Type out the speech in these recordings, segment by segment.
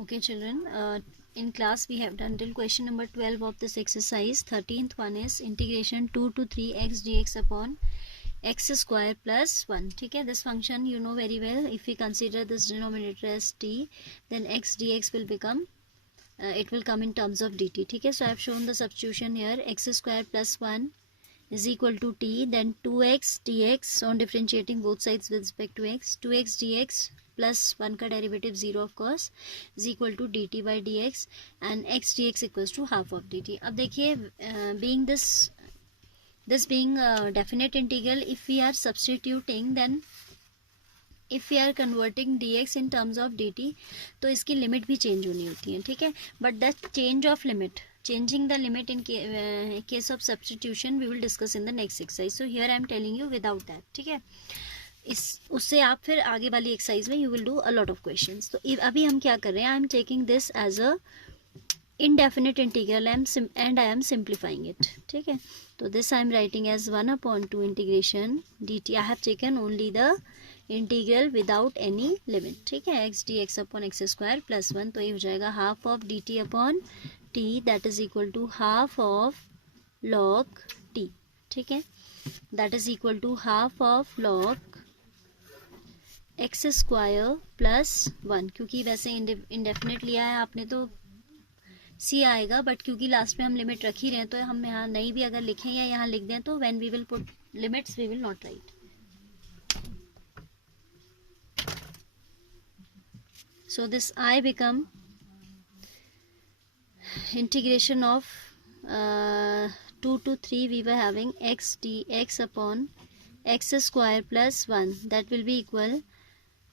Okay, children, in class we have done till question number 12 of this exercise. 13th one is integration 2 to 3 x dx upon x square plus 1. ठीक है, this function you know very well. If we consider this denominator as t, then x dx will become it will come in terms of dt. ठीक है, so I have shown the substitution here. X square plus 1 is equal to t, then 2x dx on differentiating both sides with respect to x, 2x dx plus 1 का derivative 0 of course is equal to d t by d x and x d x equals to half of d t. अब देखिए, being this being a definite integral, if we are substituting, then if we are converting dx in terms of dt, तो इसकी limit भी change होनी होती है. ठीक है, but the change of limit, changing the limit in case of substitution we will discuss in the next exercise. So here I am telling you without that. ठीक है, इस उससे आप फिर आगे वाली एक्सरसाइज में you will do a lot of questions. तो अभी हम क्या कर रहे हैं, I am taking this as a indefinite integral and I am simplifying it. ठीक है, तो this I am writing as 1/2 integration dt. I have taken only the integral without any limit. ठीक है, x dx upon x square plus 1, तो ये हो जाएगा half of dt upon t, that is equal to half of log t. ठीक है, that is equal to half of log x square plus 1. क्योंकि वैसे indefinite लिया है आपने तो सी आएगा, बट क्योंकि लास्ट में हम लिमिट रख ही रहे हैं तो हम यहाँ नहीं भी अगर लिखें या यहाँ लिख दें तो when we will put limits we will not write. So this I become integration of 2 to 3 we were having x dx upon x square plus 1, that will be equal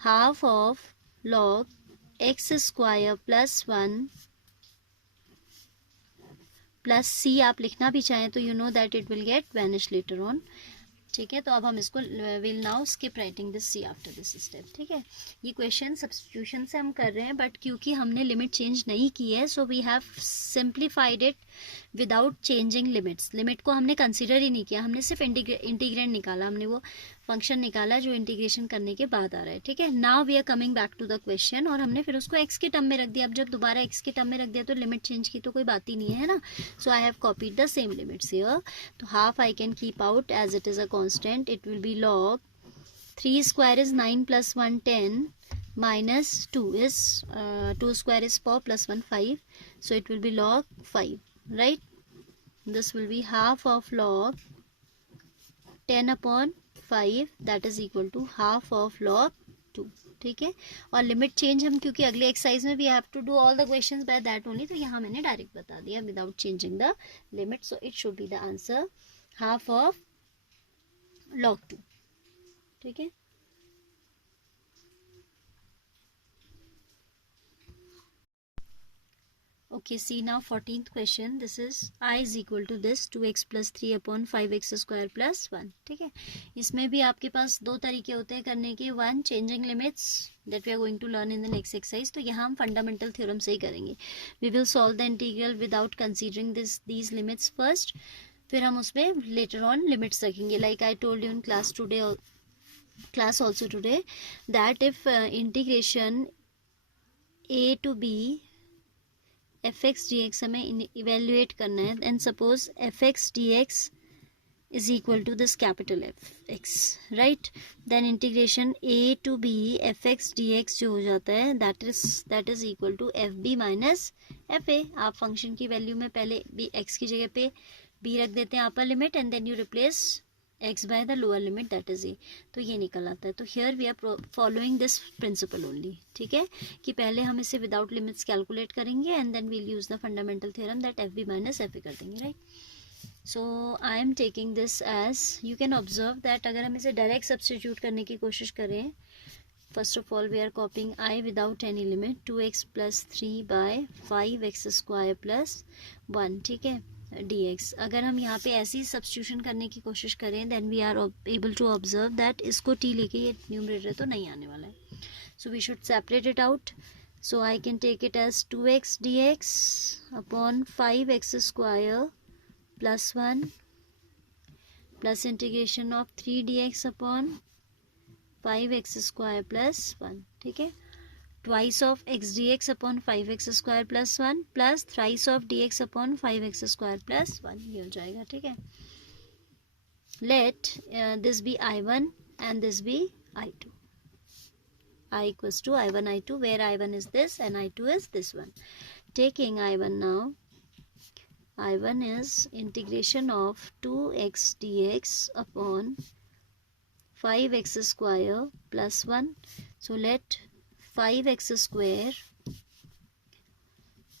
half of log x square plus 1 plus C आप लिखना भी चाहें तो you know that it will get vanish later on. ठीक है, तो अब हम इसको will now skip writing this C after this step. ठीक है, ये क्वेश्चन सब्स्टिट्यूशन से हम कर रहे हैं, बट क्योंकि हमने लिमिट चेंज नहीं की है so we have simplified it without changing limits. Limit को हमने कंसिडर ही नहीं किया, हमने सिर्फ इंटीग्रेंड निकाला, हमने वो फंक्शन निकाला जो इंटीग्रेशन करने के बाद आ रहा है. ठीक है, now we are coming back to the question और हमने फिर उसको एक्स के टर्म में रख दिया. अब जब दोबारा एक्स के टर्म में रख दिया तो लिमिट चेंज की तो कोई बात ही नहीं है ना. So I have copied the same limits here. तो half I can keep out as it is a constant. It will be log 3 square is 9 plus 1 10 minus 2 is 2 square is 4 plus 1 5, so it will be log 5, right? This will be half of log 10 upon 5, that is equal to half of log 2. ठीक है, और limit change हम क्योंकि अगले exercise में we have to do all the questions by that only, तो यहाँ मैंने डायरेक्ट बता दिया without changing the limit. So it should be the answer half of log 2. ठीक है, okay, see now 14th question. This is I is equal to this 2x plus 3 upon 5x square plus 1. ठीक है, इसमें भी आपके पास दो तरीके होते हैं करने के. One, changing limits that we are going to learn in the next exercise. तो यहाँ हम फंडामेंटल थ्योरम से ही करेंगे. We will solve the integral without considering these limits first. फिर हम उसमें लेटर ऑन लिमिट्स रखेंगे. Like I told you in class also today that if integration a to b f x d x हमें evaluate करना है, and suppose f x d x is equal to this capital F x, right? Then integration a to b f x dx जो हो जाता है that is equal to f b minus f a. आप function की value में पहले b x की जगह पे b रख देते हैं upper limit, and then you replace x by the lower limit, that is a. तो ये निकल आता है. तो here we are following this principle only. ठीक है, कि पहले हम इसे विदाउट लिमिट्स कैलकुलेट करेंगे and then we'll use the fundamental theorem that f b minus f a कर देंगे, right? So I am taking this as, you can observe that अगर हम इसे डायरेक्ट सब्सटीट्यूट करने की कोशिश करें, first of all we are copying I without any limit 2x plus 3 by 5x square plus 1. ठीक है, dx. अगर हम यहाँ पे ऐसी सब्सटीट्यूशन करने की कोशिश करें then we are able to observe that इसको t लेके ये न्यूमरेटर तो नहीं आने वाला है. So we should separate it out. So I can take it as 2x dx upon 5x square plus 1 plus integration of 3 dx upon 5x square plus 1. ठीक है, twice of x dx upon 5x square plus 1 plus thrice of dx upon 5x square plus 1, ये हो जाएगा. ठीक है. Let this be I1 and this be I2. I equals to I1 I2, where I1 is this and I2 is this one. Taking I1 now, I1 is integration of 2x dx upon 5x square plus 1. So let 5x square,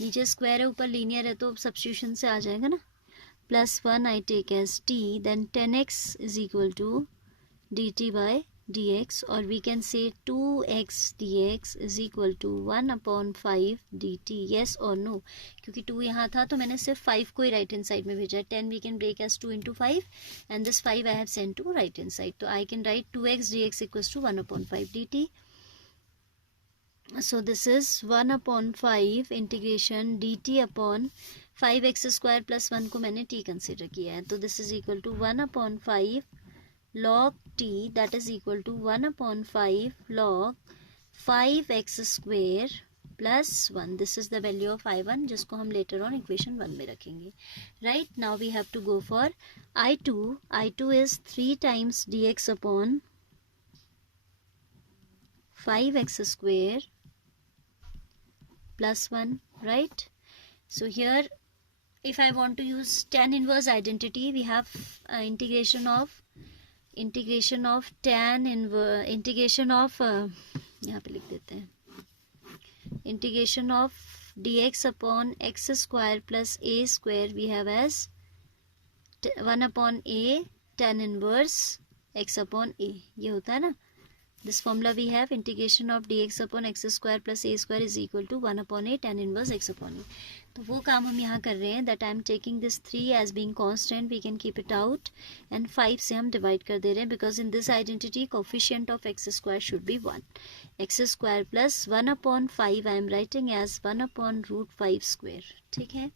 नीचे square है ऊपर linear है तो substitution से आ जाएगा ना, plus 1 I take as t, then 10x is equal to dt by dx, और we can say 2x dx is equal to 1 upon 5 dt. yes or no, क्योंकि 2 यहाँ था तो मैंने सिर्फ 5 को ही राइट हैंड साइड में भेजा है. 10 we can break as 2 into 5 and this 5 I have sent to right hand side. तो I can write 2x dx equals to 1 upon 5 dt. So this is 1 upon 5 integration dt upon 5x square plus 1 को मैंने t consider किया है. तो this is equal to 1 upon 5 log t, that is equal to 1 upon 5 log 5x square plus 1. This is the value of I1 जिसको हम later on equation 1 में रखेंगे. Right, now we have to go for I2. I2 is 3 times dx upon 5x square plus 1. Right, so here if I want to use tan inverse identity, we have integration of tan inverse, integration of यहाँ पे लिख देते हैं, integration of dx upon x square plus a square we have as 1 upon a tan inverse x upon a. ये होता है ना. This formula we have integration of dx upon x square plus a square is equal to 1 upon a tan inverse x upon a. तो वो काम हम यहाँ कर रहे हैं. that I am taking this 3 as being constant, we can keep it out and 5 से हम divide कर दे रहे हैं because in this identity coefficient of x square should be 1. x square plus 1 upon 5 I am writing as 1 upon root 5 square. ठीक है.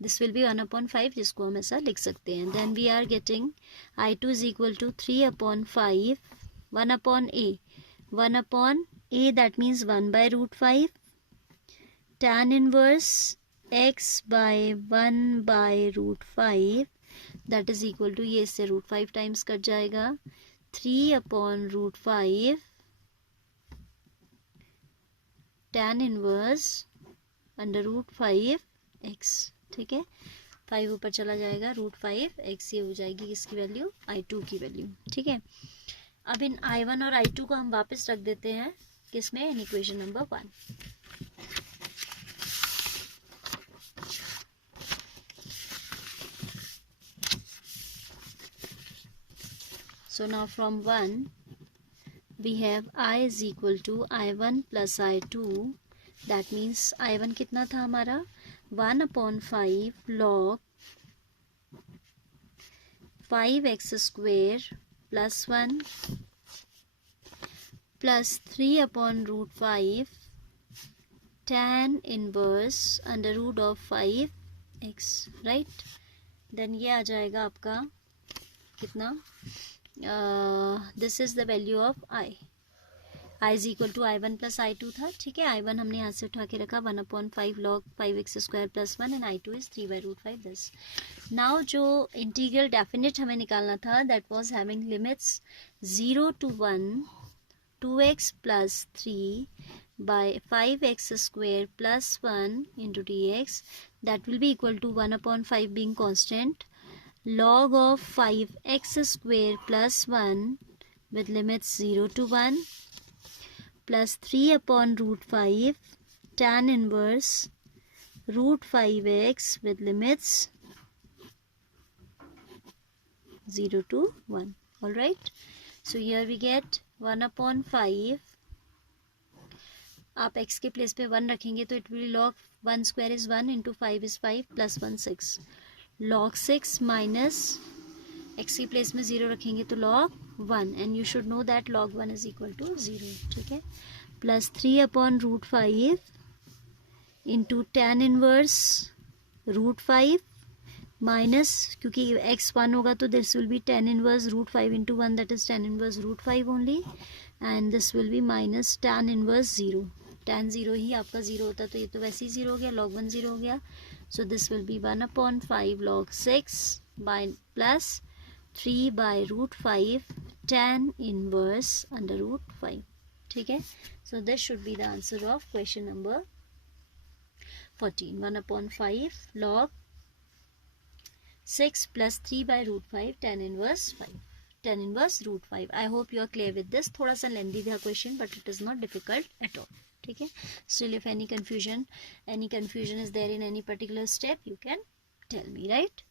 This will be 1 upon 5 जिसको हम ऐसा लिख सकते हैं. Then we are getting I2 is equal to 3 upon 5 1 upon a. 1 upon a, that means 1 by root 5 tan inverse x by 1 by root 5, that is equal to, ये इससे root 5 times cut जाएगा, 3 upon root 5 tan inverse under root 5 x. ठीक है. 5 ऊपर चला जाएगा, root 5 x ये हो जाएगी किसकी वैल्यू, I2 की वैल्यू. ठीक है. अब इन I1 और I2 को हम वापस रख देते हैं किसमें, in equation number 1. So now from 1 we have I is equal to I1 plus I2. That means I1 कितना था हमारा, 1 upon 5 log 5x square plus 1 plus 3 upon root 5 tan inverse under root of 5x. right, then ये आ जाएगा आपका कितना, this is the value of I is equal to I1 plus I2 था. ठीक है. I1 हमने यहाँ से उठा के रखा 1 upon 5 log 5x square plus 1 and I2 is 3 by root 5 this. Now जो इंटीग्रल डेफिनेट हमें निकालना था, that was having limits 0 to 1 2x plus 3 by 5x square plus 1 into dx, that will be equal to 1 upon 5 being constant log of 5x square plus 1 with limits 0 to 1 plus 3 upon root 5 tan inverse root 5x with limits 0 to 1. Alright. So here we get 1 upon 5. आप x के place पे 1 रखेंगे तो it will log 1 square is 1 into 5 is 5 plus 1 6. log 6 minus x की place में 0 रखेंगे तो log 1 and you should know that log 1 is equal to 0. ठीक है. plus 3 upon root 5 into tan inverse root 5 minus, क्योंकि x 1 होगा तो this will be tan inverse root 5 into 1, that is tan inverse root 5 only, and this will be minus tan inverse 0. tan 0 ही आपका 0 होता है तो ये तो वैसे ही 0 हो गया, log 1 0 हो गया. So this will be 1/5 log 6 by plus 3 by root 5 tan inverse under root 5. ठीक है. So this should be the answer of question number 14. 1/5 log 6 plus 3 by root 5 tan inverse 5. tan inverse root 5. I hope you are clear with this. थोड़ा सा लेंदी था question but it is not difficult at all. ठीक है. Still if any confusion is there in any particular step, you can tell me, right?